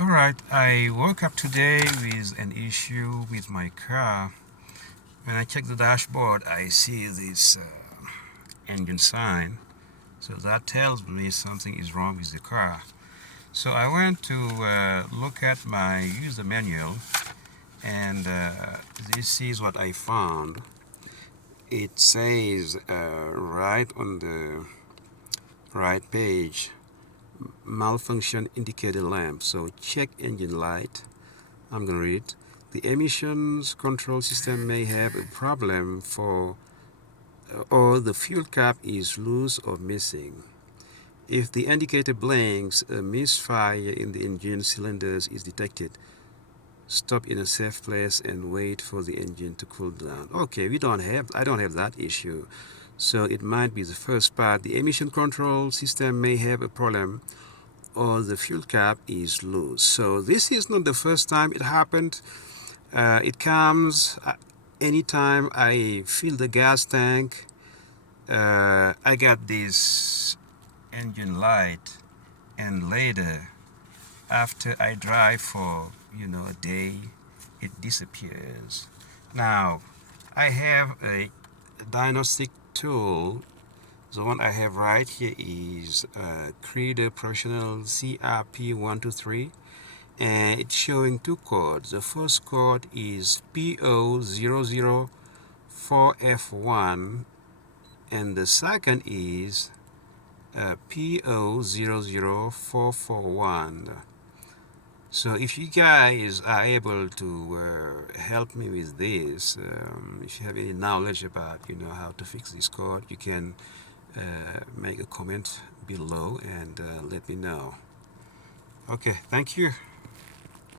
Alright, I woke up today with an issue with my car. When I check the dashboard, I see this engine sign. So that tells me something is wrong with the car. So I went to look at my user manual, and this is what I found. It says right on the right page, malfunction indicator lamp. So check engine light. I'm going to read. The emissions control system may have a problem or the fuel cap is loose or missing. If the indicator blinks, a misfire in the engine cylinders is detected. Stop in a safe place and wait for the engine to cool down. Okay, I don't have that issue. So it might be the first part. The emission control system may have a problem or the fuel cap is loose. So this is not the first time it happened. It comes anytime I fill the gas tank. I got this engine light, and later, after I drive for a day, it disappears. Now, I have a diagnostic tool. The one I have right here is Credo Professional CRP123, and it's showing two codes. The first code is PO004F1, and the second is PO00441. So if you guys are able to help me with this, if you have any knowledge about how to fix this code, you can make a comment below and let me know. Okay, thank you.